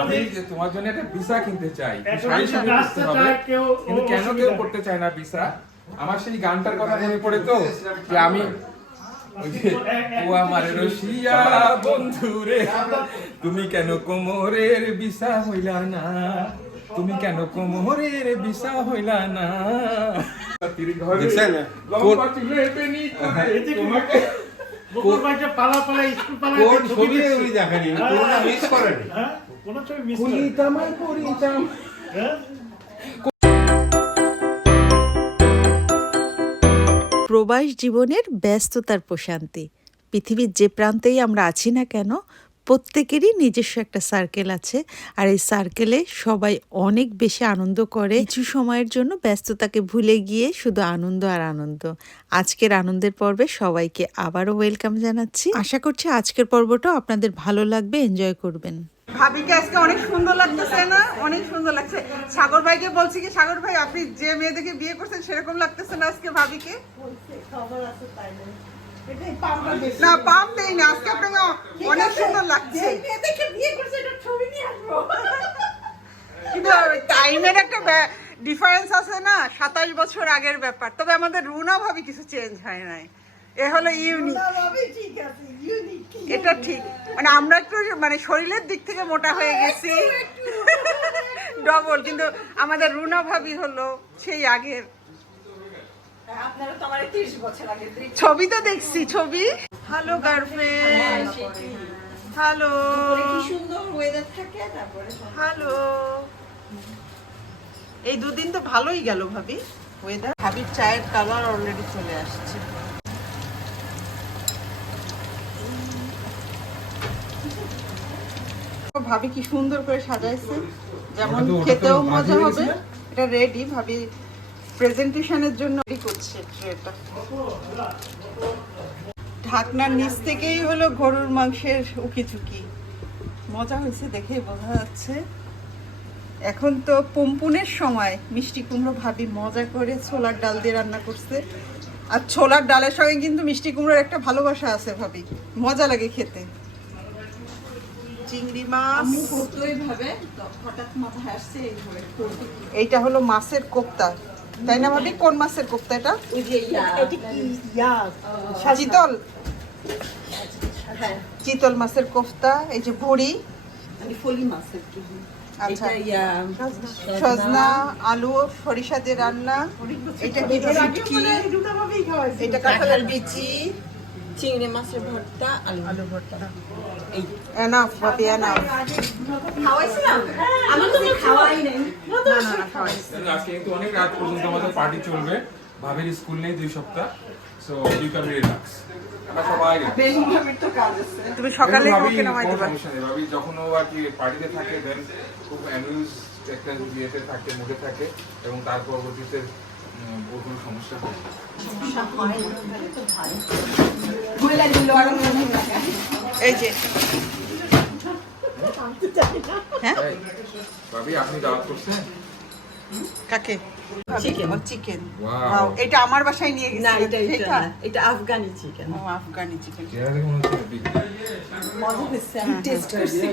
আমি যে তোমার জন্য একটা ভিসা কিনতে চাই শাড়ি শাড়ি রাস্তা হবে কিন্তু কেন কেউ করতে চায় না ভিসা? আমার সেই গানটার কথা মনে পড়ে তো যে আমি ও আমার রসিয়া বন্ধু তুমি কেন কোমরের বিসা হইলা না? তুমি কেন কোমরের বিসা হইলা না? ঘরে লম্বা চুলে বেনি করে এই যে তোমাকে বকুল ভাইটা পালা পালা স্কুল পালা কোন ছবি উনি দেখেনি কোনটা মিস করেনি? কোন ছবি মিস করে কুলিতামাই করিতাম প্রবাস জীবনের ব্যস্ততার প্রশান্তি। পৃথিবীর যে প্রান্তেই আমরা আছি না কেন প্রত্যেকেরই নিজস্ব একটা সার্কেল আছে। আর এই সার্কেলে সবাই অনেক বেশি আনন্দ করে। কিছু সময়ের জন্য ব্যস্ততাকে ভুলে গিয়ে শুধু আনন্দ আর আনন্দ। আজকের আনন্দের পর্বে সবাইকে আবারও ওয়েলকাম জানাচ্ছি। আশা করছি আজকের পর্বটাও আপনাদের ভালো লাগবে এনজয় করবেন। ভাবিকে আজকে অনেক সুন্দর লাগতেছে না? অনেক সুন্দর লাগছে। সাগর ভাইকে বলছি কি সাগর ভাই আপনি যে মেয়ে দেখে বিয়ে করছেন সেরকম লাগতেছে না আজকে ভাবিকে? না পাম দেই না আজকে আপনাকে অনেক সুন্দর লাগছে। কিন্তু টাইমের একটা ডিফারেন্স আছে না সাতাশ বছর আগের ব্যাপার। তবে আমাদের রুনা ভাবি কিছু চেঞ্জ হয় নাই। এ হলো ইউনিক এটা ঠিক। মানে আমরা একটু মানে শরীরের দিক থেকে মোটা হয়ে গেছি। ডবল কিন্তু আমাদের রুনা ভাবি হলো সেই আগের। ছবি তো দেখছি ছবি। হ্যালো গার্লফ্রেন্ড হ্যালো সুন্দর ওয়েদার থেকে হ্যালো এই দুদিন তো ভালোই গেল ভাবি ওয়েদার ভাবির চায়ের কালার অলরেডি চলে আসছে। ভাবি কি সুন্দর করে সাজাইছে। যেমন খেতেও মজা হবে। এটা রেডি ভাবি প্রেজেন্টেশনের জন্য রেডি করছে ট্রেটা ঢাকনার নিচ থেকেই হলো গরুর মাংসের উকিচুকি। মজা হয়েছে দেখে বোঝা যাচ্ছে। এখন তো পম্পুনের সময়। মিষ্টি কুমড়ো ভাবি মজা করে ছোলার ডাল দিয়ে রান্না করছে। আর ছোলার ডালের সঙ্গে কিন্তু মিষ্টি কুমড়োর একটা ভালোবাসা আছে ভাবি। মজা লাগে খেতে। চিংড়ি মাছ। এইটা হলো মাছের কোপ্তা। তাই না ভাবি কোন মাছের কোফতা এটা? চিতল। চিতল মাছের কোফতা এই যে ভুড়ি। আচ্ছা। সজনা আলু সরিষা দিয়ে রান্না। এটা কি শুটকি এটা কাঁঠালের বিচি। চিংড়ি মাছের ভর্তা আলু আলু ভর্তা। এনাফ ভাবি এনাফ খাওয়াইছিলাম? আমার তো খাওয়াই নেই। না না না আজকে কিন্তু অনেক রাত পর্যন্ত আমাদের পার্টি চলবে। ভাবির স্কুল নেই দুই সপ্তাহ সো ইউ ক্যান রিল্যাক্স সবাই তুমি সকালে ভাবি ওকে যখন ও আর কি পার্টিতে থাকে দেন খুব অ্যামিউজ একটা ইয়েতে থাকে মুডে থাকে এবং তার পরবর্তীতে ওর কোনো সমস্যা হয়? এই যে। হ্যাঁ? ভাবি আপনি দাওয়াত করছেন? কাকে? Chicken chicken Wow. এটা আমার বাসায় নিয়ে না এটা এটা এটা আফগানি চিকেন ও আফগানি চিকেন চেহারা হচ্ছে আমি টেস্ট করছি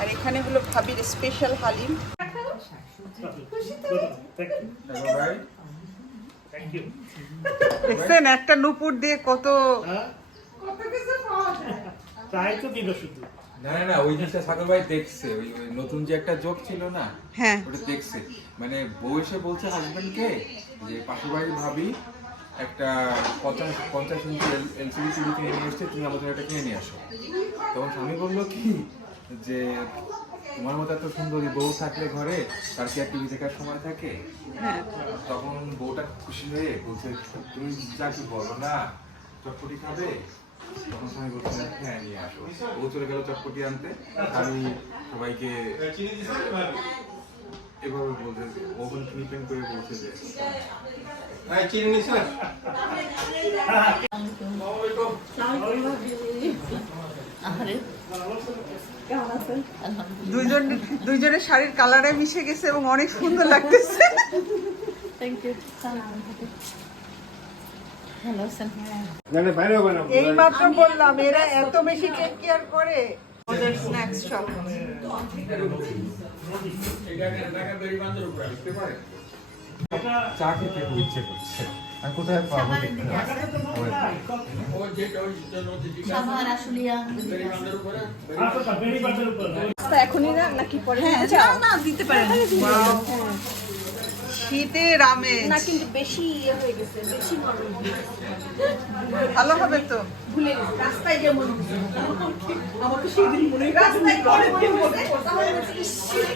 আর এখানে হলো ভাবির স্পেশাল হালিম। দেখছেন একটা নুপুর দিয়ে কত তাই তো দিল শুধু না না না ওই জিনিসটা সাগর ভাই দেখছে। ওই নতুন যে একটা জোক ছিল না হ্যাঁ। ওটা দেখছে। মানে বউ এসে বলছে হাজবেন্ডকে যে পাশের ভাবি একটা পঞ্চাশ পঞ্চাশ ইঞ্চি এলসিডি টিভি কিনে নিয়ে এসছে তুমি আমাদের এটা কিনে নিয়ে আসো। তখন স্বামী বলল কি? যে তোমার মতো এত সুন্দরী বউ থাকলে ঘরে তার কি আর টিভি দেখার সময় থাকে? হ্যাঁ। তখন বউটা খুশি হয়ে বলছে তুমি যা কি বলো না চটপটি খাবে? তখন স্বামী বলছে হ্যাঁ নিয়ে আসো। বউ চলে গেল চটপটি আনতে। আমি সবাইকে এভাবে বলতে ওখান ফিলিপিন করে বলছে যে এই চিনি নিছিলেন দুইজন দুইজনের শাড়ির কালারে মিশে গেছে এবং অনেক সুন্দর লাগতেছে। এই মাত্র বললাম এরা এত বেশি টেক কেয়ার করে। স্ন্যাক্স সব। চা খেতে খুব ইচ্ছে করছে। কোথায় পাবো উপর এখনই না নাকি পরে হ্যাঁ না দিতে পারেন। শীতের আমেজ। না কিন্তু বেশি ইয়ে হয়ে গেছে বেশি নরম ভালো হবে তো। ভুলে গেছি রাস্তায় যেমন। আমার তো সেদিন মনে রাস্তায় পরে মনে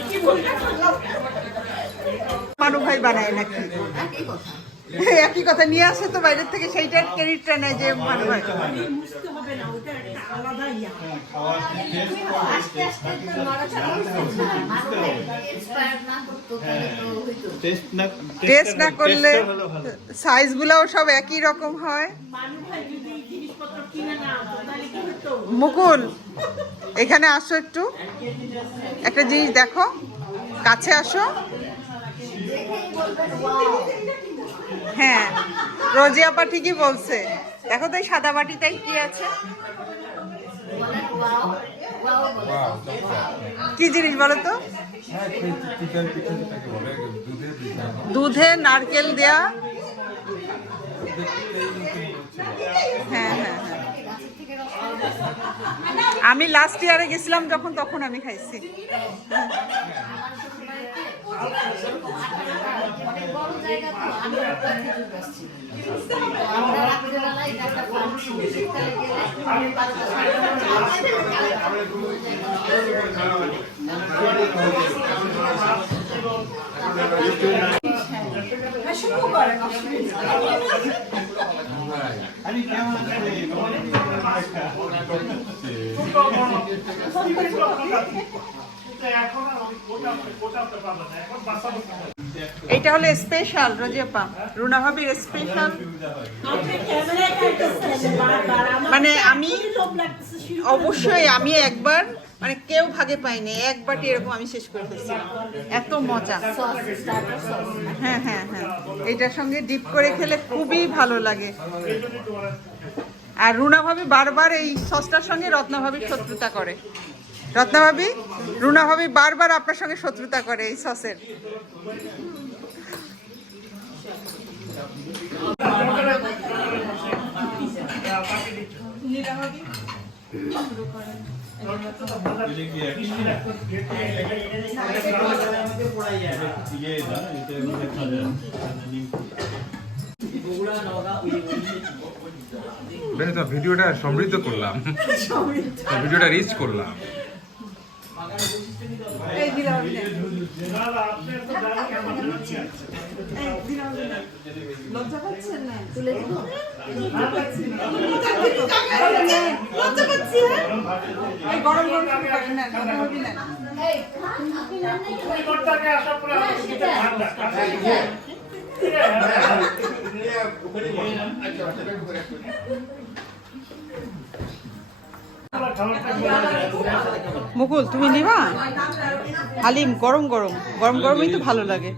কি বলে মানু ভাই বানায় নাকি? একই কথা। একই কথা, নিয়ে আসে তো বাইরের থেকে সেইটার ক্রেডিটটা নেয় যে টেস্ট না করলে সাইজ গুলাও সব একই রকম হয়। মুকুল, এখানে আসো একটু। একটা জিনিস দেখো, কাছে আসো। হ্যাঁ রোজি আপা ঠিকই বলছে। দেখো তো এই সাদা বাটিটাই কি আছে? কি জিনিস বলো তো? হ্যাঁ দুধে নারকেল দেয়া। হ্যাঁ হ্যাঁ হ্যাঁ। আমি লাস্ট ইয়ারে গেছিলাম যখন, তখন আমি খাইছি। অনেক বড় জায়গা তো আমি একটা খেজুর গাছ ছিল আমরা রাত্রেবেলায় একটা ফার্ম ছিল শীতকালে গেলে আমি এখন আর ওই ওটা এইটা হলো স্পেশাল রোজি আপা রুনা ভাবির স্পেশাল মানে আমি অবশ্যই আমি একবার মানে কেউ ভাগে পাইনি, এক বাটি এরকম আমি শেষ করে ফেলছিলাম এত মজা। হ্যাঁ হ্যাঁ হ্যাঁ। এটার সঙ্গে ডিপ করে খেলে খুবই ভালো লাগে। আর রুনা ভাবি বারবার এই সসটার সঙ্গে রত্না ভাবির শত্রুতা করে। রত্না ভাবি রুনা ভাবি বারবার আপনার সঙ্গে শত্রুতা করে এই সসের। তো ভিডিওটা সমৃদ্ধ করলাম। ভিডিওটা রিচ করলাম এই দিলাম আমি নেই। না না আপনি তো জানেন আমার জন্য এই দিলাম আমি নেই। লজ্জা পাচ্ছেন না তুলে দিব লজ্জা পাচ্ছি হ্যাঁ? গরম গরম করেন না কথা হবে না এই মুকুল তুমি নিবা? হালিম গরম গরম। গরম গরমই তো ভালো লাগে।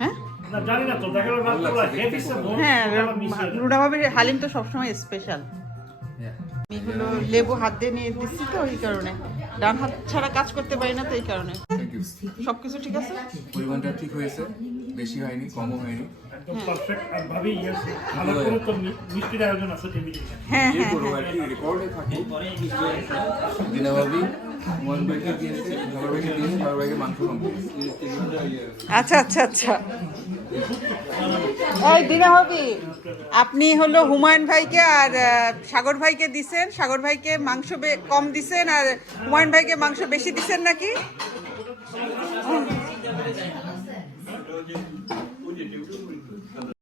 হ্যাঁ? হ্যাঁ রুনা হালিম তো সবসময় স্পেশাল আমি হলো লেবু হাত দিয়ে নিয়ে দিচ্ছি তো এই কারণে। ডান হাত ছাড়া কাজ করতে পারি না তো এই কারণে। সবকিছু ঠিক আছে? পরিমাণটা ঠিক হয়েছে। বেশি হয়নি কমও হয়নি। একদম পারফেক্ট আর ভাবি ইয়েস ভালো করে তো মিষ্টির আয়োজন আছে টেবিলে হ্যাঁ হ্যাঁ হ্যাঁ। রেকর্ডে থাকি। আচ্ছা আচ্ছা আচ্ছা। এই দিনা হবি আপনি হলো হুমায়ুন ভাইকে আর সাগর ভাইকে দিছেন। সাগর ভাইকে মাংস বে- কম দিছেন আর হুমায়ুন ভাইকে মাংস বেশি দিছেন নাকি?